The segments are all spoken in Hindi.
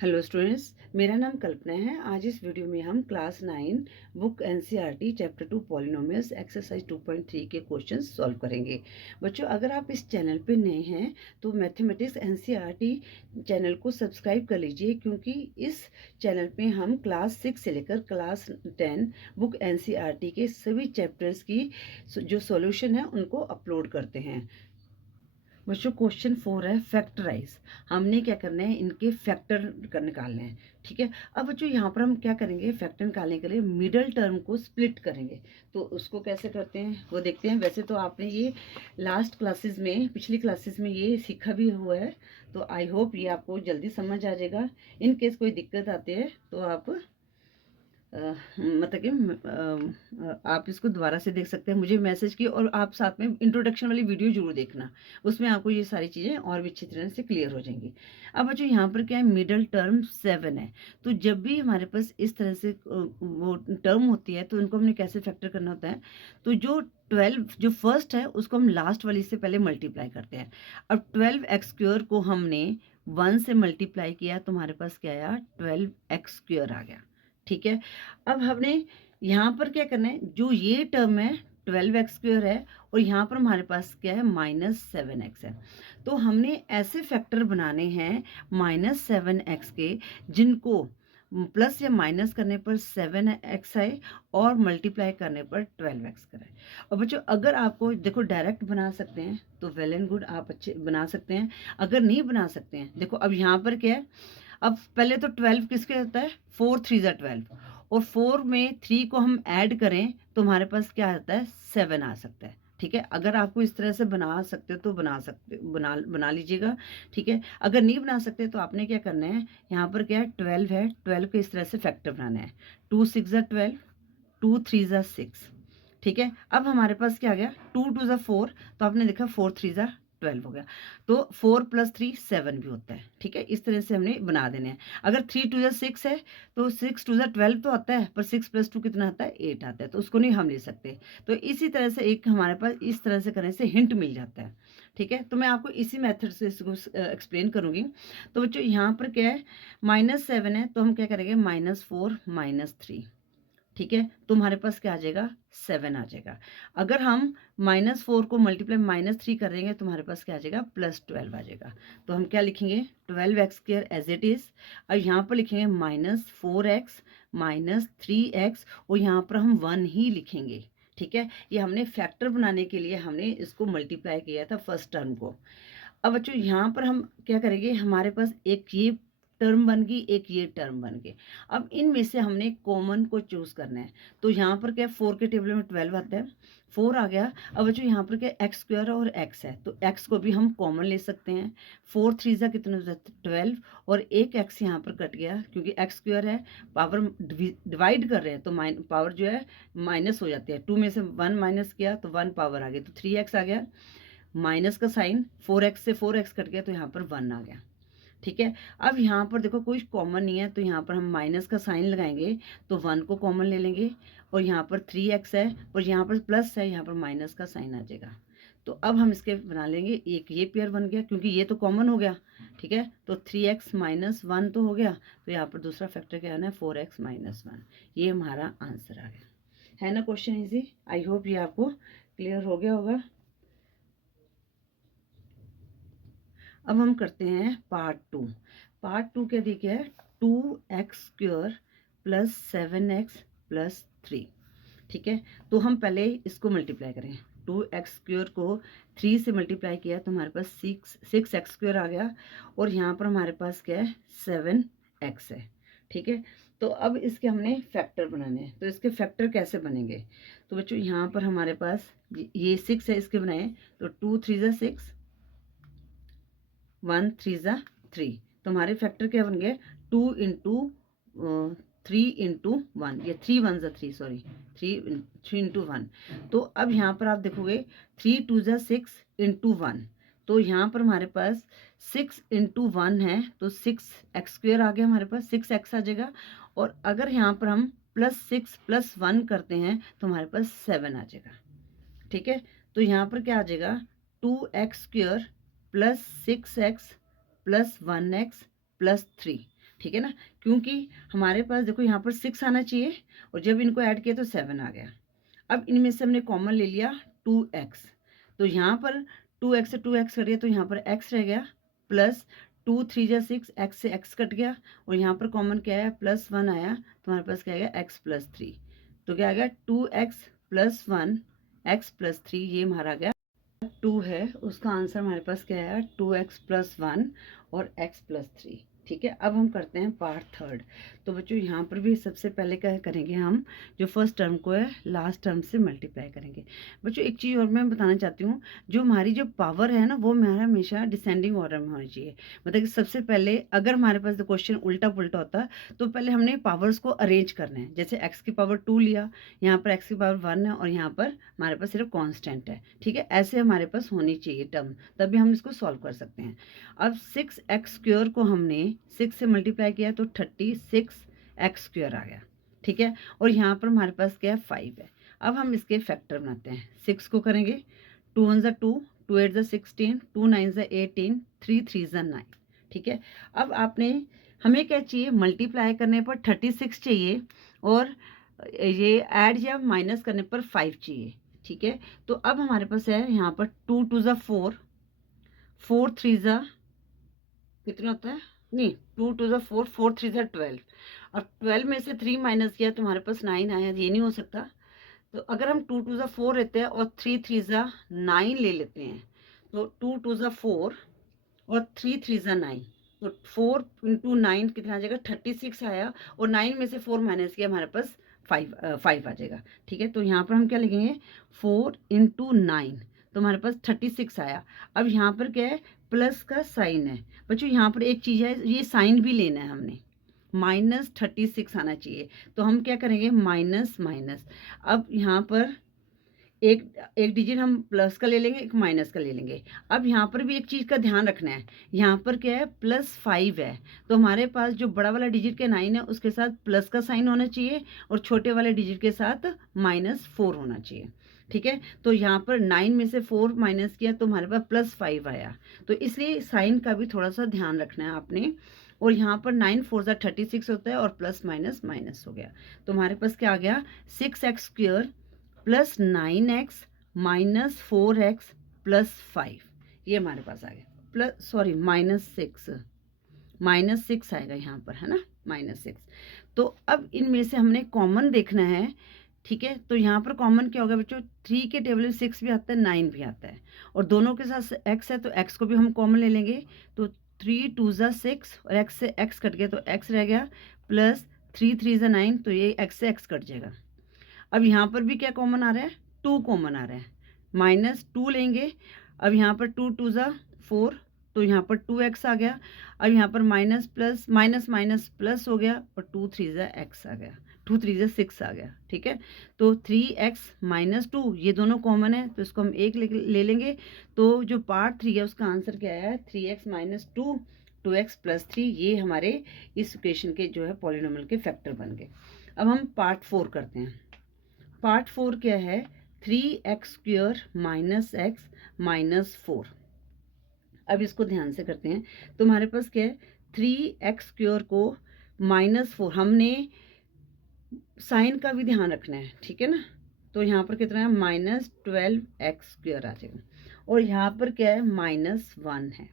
हेलो स्टूडेंट्स, मेरा नाम कल्पना है। आज इस वीडियो में हम class 9 book NCERT chapter 2 polynomials exercise 2.3 के क्वेश्चंस सॉल्व करेंगे। बच्चों, अगर आप इस चैनल पे नए हैं तो मैथमेटिक्स एनसीईआरटी चैनल को सब्सक्राइब कर लीजिए, क्योंकि इस चैनल पे हम क्लास 6 से लेकर क्लास 10 बुक एनसीईआरटी के सभी चैप्टर्स की जो सॉल्यूशन है उनको अपलोड करते हैं। बच्चों, क्वेश्चन 4 है फैक्टराइज। हमने क्या करना है, इनके फैक्टर निकालने हैं। ठीक है। अब बच्चों यहाँ पर हम क्या करेंगे, फैक्टर निकालने के लिए मिडल टर्म को स्प्लिट करेंगे। तो उसको कैसे करते हैं वो देखते हैं। वैसे तो आपने ये लास्ट क्लासेस में, पिछली क्लासेस में ये सीखा भी हुआ है, तो आई होप ये आपको जल्दी समझ आ जाएगा। इन केस कोई दिक्कत आती है तो आप मतलब कि आप इसको दोबारा से देख सकते हैं। मुझे मैसेज की, और आप साथ में इंट्रोडक्शन वाली वीडियो जरूर देखना, उसमें आपको ये सारी चीज़ें और भी अच्छी तरह से क्लियर हो जाएंगी। अब बच्चों यहाँ पर क्या है, मिडल टर्म 7 है। तो जब भी हमारे पास इस तरह से वो टर्म होती है तो उनको हमने कैसे फैक्टर करना होता है। तो जो 12 जो फर्स्ट है उसको हम लास्ट वाली से पहले मल्टीप्लाई करते हैं। अब 12x² को हमने 1 से मल्टीप्लाई किया तो हमारे पास क्या आया, 12x² आ गया। ठीक है। अब हमने यहाँ पर क्या करना है, जो ये टर्म है 12x² है, और यहाँ पर हमारे पास क्या है, -7x है। तो हमने ऐसे फैक्टर बनाने हैं -7x के, जिनको प्लस या माइनस करने पर 7x आए और मल्टीप्लाई करने पर 12x कराए। और बच्चों, अगर आपको देखो डायरेक्ट बना सकते हैं तो वेल एंड गुड, आप अच्छे बना सकते हैं। अगर नहीं बना सकते हैं, देखो अब यहाँ पर क्या है, अब पहले तो 12 किसके होता है, 4 3 12, और 4 में 3 को हम ऐड करें तो हमारे पास क्या आता है, 7 आ सकता है। ठीक है। अगर आपको इस तरह से बना सकते हो तो बना लीजिएगा। ठीक है। अगर नहीं बना सकते तो आपने क्या करना है, यहाँ पर क्या है, 12 है, 12 को इस तरह से फैक्टर बनाना है। 2 6 12, 2 3 6। ठीक है। अब हमारे पास क्या आ गया, 2 2 4, तो आपने देखा 4 3 12 हो गया। तो 4 + 3 7 भी होता है। ठीक है। इस तरह से हमने बना देने हैं। अगर 3 2 6 है तो 6 2 12 तो आता है, पर 6 + 2 कितना आता है, 8 आता है, तो उसको नहीं हम ले सकते। तो इसी तरह से एक हमारे पास इस तरह से करने से हिंट मिल जाता है। ठीक है। तो मैं आपको इसी मेथड से इसको एक्सप्लेन करूंगी। तो बच्चों यहाँ पर क्या है, -7 है, तो हम क्या करेंगे, -4 -3। ठीक है। तो हमारे पास क्या आ जाएगा, 7 आ जाएगा। अगर हम -4 को मल्टीप्लाई -3 कर देंगे तो हमारे पास क्या आ जाएगा, +12 आ जाएगा। तो हम क्या लिखेंगे, 12x² एज इट इज, और यहाँ पर लिखेंगे -4x -3x, और यहाँ पर हम 1 ही लिखेंगे। ठीक है। ये हमने फैक्टर बनाने के लिए हमने इसको मल्टीप्लाई किया था फर्स्ट टर्म को। अब बच्चों यहाँ पर हम क्या करेंगे, हमारे पास एक ये टर्म बन गई, एक ये टर्म बन गई। अब इनमें से हमने कॉमन को चूज करना है। तो यहाँ पर क्या, 4 के टेबल में 12 आता है, 4 आ गया। अब बच्चों यहाँ पर क्या, x² और x है, तो x को भी हम कॉमन ले सकते हैं। 4 3 कितना हो जाता है, 12, और एक x यहाँ पर कट गया, क्योंकि x² है, पावर डिवाइड कर रहे हैं तो पावर जो है माइनस हो जाती है। 2 में से 1 माइनस किया तो 1 पावर आ गई, तो 3x आ गया। माइनस का साइन, 4x से 4x कट गया तो यहाँ पर 1 आ गया। ठीक है। अब यहाँ पर देखो कोई कॉमन नहीं है, तो यहाँ पर हम माइनस का साइन लगाएंगे तो 1 को कॉमन ले लेंगे, और यहाँ पर 3x है, और यहाँ पर प्लस है, यहाँ पर माइनस का साइन आ जाएगा। तो अब हम इसके बना लेंगे, एक ये पेयर बन गया क्योंकि ये तो कॉमन हो गया। ठीक है। तो 3x - 1 तो हो गया, तो यहाँ पर दूसरा फैक्टर क्या आना है, 4x - 1। ये हमारा आंसर आ गया। है ना क्वेश्चन इजी। आई होप ये आपको क्लियर हो गया होगा। अब हम करते हैं पार्ट 2। पार्ट 2 क्या दिया गया है, 2x² + 7x + 3। ठीक है। तो हम पहले इसको मल्टीप्लाई करें। 2x² को 3 से मल्टीप्लाई किया तो हमारे पास 6x² आ गया, और यहाँ पर हमारे पास क्या है, 7x है। ठीक है। तो अब इसके हमने फैक्टर बनाने हैं। तो इसके फैक्टर कैसे बनेंगे, तो बच्चों यहाँ पर हमारे पास ये 6 है, इसके बनाए तो 2 3 6, 1 3 3। तो हमारे फैक्टर क्या बन गए, 2 × 3 × 1, ये 3 1 3, सॉरी 3 × 1। तो अब यहाँ पर आप देखोगे 3 2 6 × 1, तो यहाँ पर हमारे पास 6 × 1 है, तो 6x² आ गया, हमारे पास 6x आ जाएगा। और अगर यहाँ पर हम +6 + 1 करते हैं तो हमारे पास 7 आ जाएगा। ठीक है। तो यहाँ पर क्या आ जाएगा, 2x² + 6x + 1x + 3। ठीक है ना, क्योंकि हमारे पास देखो यहाँ पर 6 आना चाहिए और जब इनको ऐड किया तो 7 आ गया। अब इनमें से हमने कॉमन ले लिया 2x, तो यहाँ पर 2x से 2x कट गया तो यहाँ पर x रह गया, प्लस 2 3 जा 6, x से x कट गया और यहाँ पर कॉमन क्या है, +1 आया, तो हमारे पास क्या आ गया, x + 3, तो क्या आ गया 2x + 1 x + 3, ये हमारा गया 2 है, उसका आंसर हमारे पास क्या है 2x + 1 और x + 3। ठीक है, अब हम करते हैं पार्ट थर्ड। तो बच्चों यहाँ पर भी सबसे पहले क्या करेंगे, हम जो फर्स्ट टर्म को है लास्ट टर्म से मल्टीप्लाई करेंगे। बच्चों एक चीज़ और मैं बताना चाहती हूँ, जो हमारी जो पावर है ना वो हमारा हमेशा डिसेंडिंग ऑर्डर में होनी चाहिए। मतलब कि सबसे पहले अगर हमारे पास क्वेश्चन उल्टा पुल्टा होता तो पहले हमने पावर्स को अरेंज करना है। जैसे x की पावर 2 लिया, यहाँ पर x की पावर 1 है और यहाँ पर हमारे पास सिर्फ कॉन्स्टेंट है। ठीक है, ऐसे हमारे पास होनी चाहिए टर्म, तभी हम इसको सॉल्व कर सकते हैं। अब 6x² को हमने 6 से मल्टीप्लाई किया तो 36x² आ गया। ठीक है, और यहाँ पर हमारे पास क्या है 5 है। अब हम इसके फैक्टर बनाते हैं। 6 को करेंगे 2 1 ज़ा 2, 2 8 ज़ा 16, 2 9 ज़ा 18, 3 3 ज़ा 9। ठीक है, अब आपने हमें क्या चाहिए, मल्टीप्लाई करने पर 36 चाहिए और ये ऐड या माइनस करने पर 5 चाहिए। ठीक है, तो अब हमारे पास है यहाँ पर 2 2 ज़ा 4, 4 3 ज़ा कितना होता है, नहीं 2 2 ज़ा 4, 4 3 ज़ा 12, और 12 में से 3 माइनस किया तो हमारे पास 9 आया, ये नहीं हो सकता। तो अगर हम 2 2 ज़ा 4 लेते हैं और 3 3 ज़ा 9 ले लेते हैं, तो 2 2 ज़ा 4 और 3 3 ज़ा 9, तो 4 × 9 कितना आ जाएगा, 36 आया, और 9 में से 4 माइनस किया हमारे पास 5 आ जाएगा। ठीक है, तो यहाँ पर हम क्या लिखेंगे 4 × 9, तो हमारे पास 36 आया। अब यहाँ पर क्या है, प्लस का साइन है। बच्चों यहाँ पर एक चीज़ है, ये साइन भी लेना है हमने, -36 आना चाहिए, तो हम क्या करेंगे माइनस माइनस। अब यहाँ पर एक एक डिजिट हम प्लस का ले लेंगे, एक माइनस का ले लेंगे। अब यहाँ पर भी एक चीज़ का ध्यान रखना है, यहाँ पर क्या है +5 है, तो हमारे पास जो बड़ा वाला डिजिट के 9 है उसके साथ प्लस का साइन होना चाहिए और छोटे वाले डिजिट के साथ -4 होना चाहिए। ठीक है, तो यहाँ पर 9 में से 4 माइनस किया तो हमारे पास +5 आया, तो इसलिए साइन का भी थोड़ा सा ध्यान रखना है आपने। और यहाँ पर 9 4 ज़ा 36 होता है और प्लस माइनस माइनस हो गया, तो हमारे पास क्या आ गया 6x² + 9x - 4x + 5, ये हमारे पास आ गया, -6 आएगा यहाँ पर, है ना, -6। तो अब इनमें से हमने कॉमन देखना है। ठीक है, तो यहाँ पर कॉमन क्या होगा बच्चों, 3 के टेबल में 6 भी आता है, 9 भी आता है, और दोनों के साथ x है तो x को भी हम कॉमन ले लेंगे, तो 3 2 ज़ा 6 और x से x कट गया तो x रह गया, प्लस 3 3 ज़ा 9, तो ये x से x कट जाएगा। अब यहाँ पर भी क्या कॉमन आ रहा है, 2 कॉमन आ रहा है, -2 लेंगे। अब यहाँ पर 2 2 ज़ा 4, तो यहाँ पर 2x आ गया। अब यहाँ पर minus plus minus minus plus हो गया और 2 3 ज़ा x आ गया, 2 3 ज़ा 6 आ गया। ठीक है, तो 3x - 2 ये दोनों कॉमन है, तो इसको हम एक ले लेंगे। तो जो पार्ट 3 है उसका आंसर क्या है, 3x - 2 2x + 3, ये हमारे इस इक्वेशन के जो है पॉलिनोमियल के फैक्टर बन गए। अब हम पार्ट 4 करते हैं। पार्ट 4 क्या है, 3x² - x - 4। अब इसको ध्यान से करते हैं, तो हमारे पास क्या है 3x² को -4, हमने साइन का भी ध्यान रखना है। ठीक है ना, तो यहाँ पर कितना है -12x² आ जाएगा, और यहाँ पर क्या है -1 है।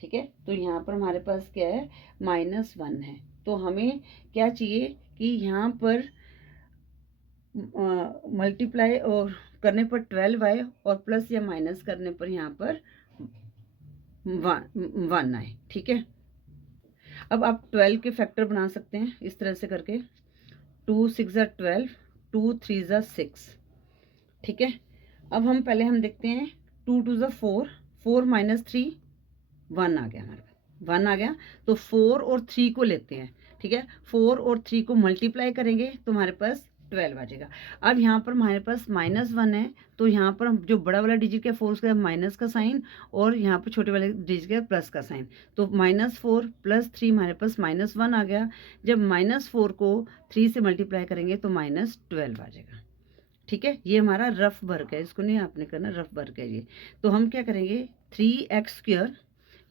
ठीक है, तो यहाँ पर हमारे पास क्या है -1 है, तो हमें क्या चाहिए कि यहाँ पर मल्टीप्लाई और करने पर 12 आए और प्लस या माइनस करने पर यहाँ पर 1 आए। ठीक है, अब आप 12 के फैक्टर बना सकते हैं इस तरह से करके, 2 6 ज़ा 12, 2 3 ज़ा 6। ठीक है, अब हम देखते हैं 2 2 ज़ा 4, 4 - 3 1 आ गया, हमारे पास 1 आ गया, तो 4 और 3 को लेते हैं। ठीक है, 4 और 3 को मल्टीप्लाई करेंगे तो हमारे पास 12 आ जाएगा। अब यहाँ पर हमारे पास -1 है, तो यहाँ पर जो बड़ा वाला डिजिट का 4 उसका माइनस का साइन और यहाँ पर छोटे वाले डिजिट का प्लस का साइन, तो -4 + 3 हमारे पास -1 आ गया। जब -4 को 3 से मल्टीप्लाई करेंगे तो -12 आ जाएगा। ठीक है, ये हमारा रफ वर्क है, इसको नहीं आपने करना, रफ वर्क है ये। तो हम क्या करेंगे 3x²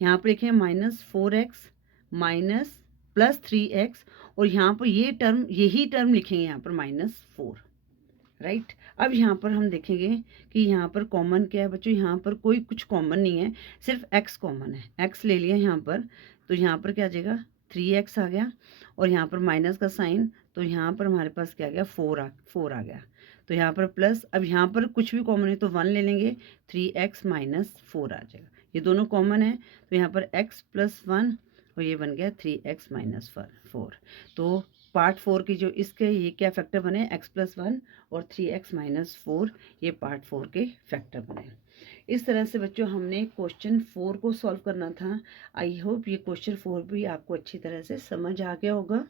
यहाँ पर लिखें -4x प्लस 3x, और यहाँ पर यही टर्म लिखेंगे यहाँ पर -4, राइट। अब यहाँ पर हम देखेंगे कि यहाँ पर कॉमन क्या है बच्चों, यहाँ पर कोई कुछ कॉमन नहीं है, सिर्फ x कॉमन है। x ले लिया यहाँ पर, तो यहाँ पर क्या आ जाएगा, 3x आ गया, और यहाँ पर माइनस का साइन, तो यहाँ पर हमारे पास क्या आ गया, 4 आ गया। तो यहाँ पर प्लस, अब यहाँ पर कुछ भी कॉमन है तो 1 ले लेंगे, 3x - 4 आ जाएगा। ये दोनों कॉमन है, तो यहाँ पर x + 1, और ये बन गया 3x - 4। तो पार्ट 4 की जो इसके ये क्या फैक्टर बने, x + 1 और 3x - 4, ये पार्ट 4 के फैक्टर बने। इस तरह से बच्चों हमने क्वेश्चन 4 को सॉल्व करना था। आई होप ये क्वेश्चन 4 भी आपको अच्छी तरह से समझ आ गया होगा।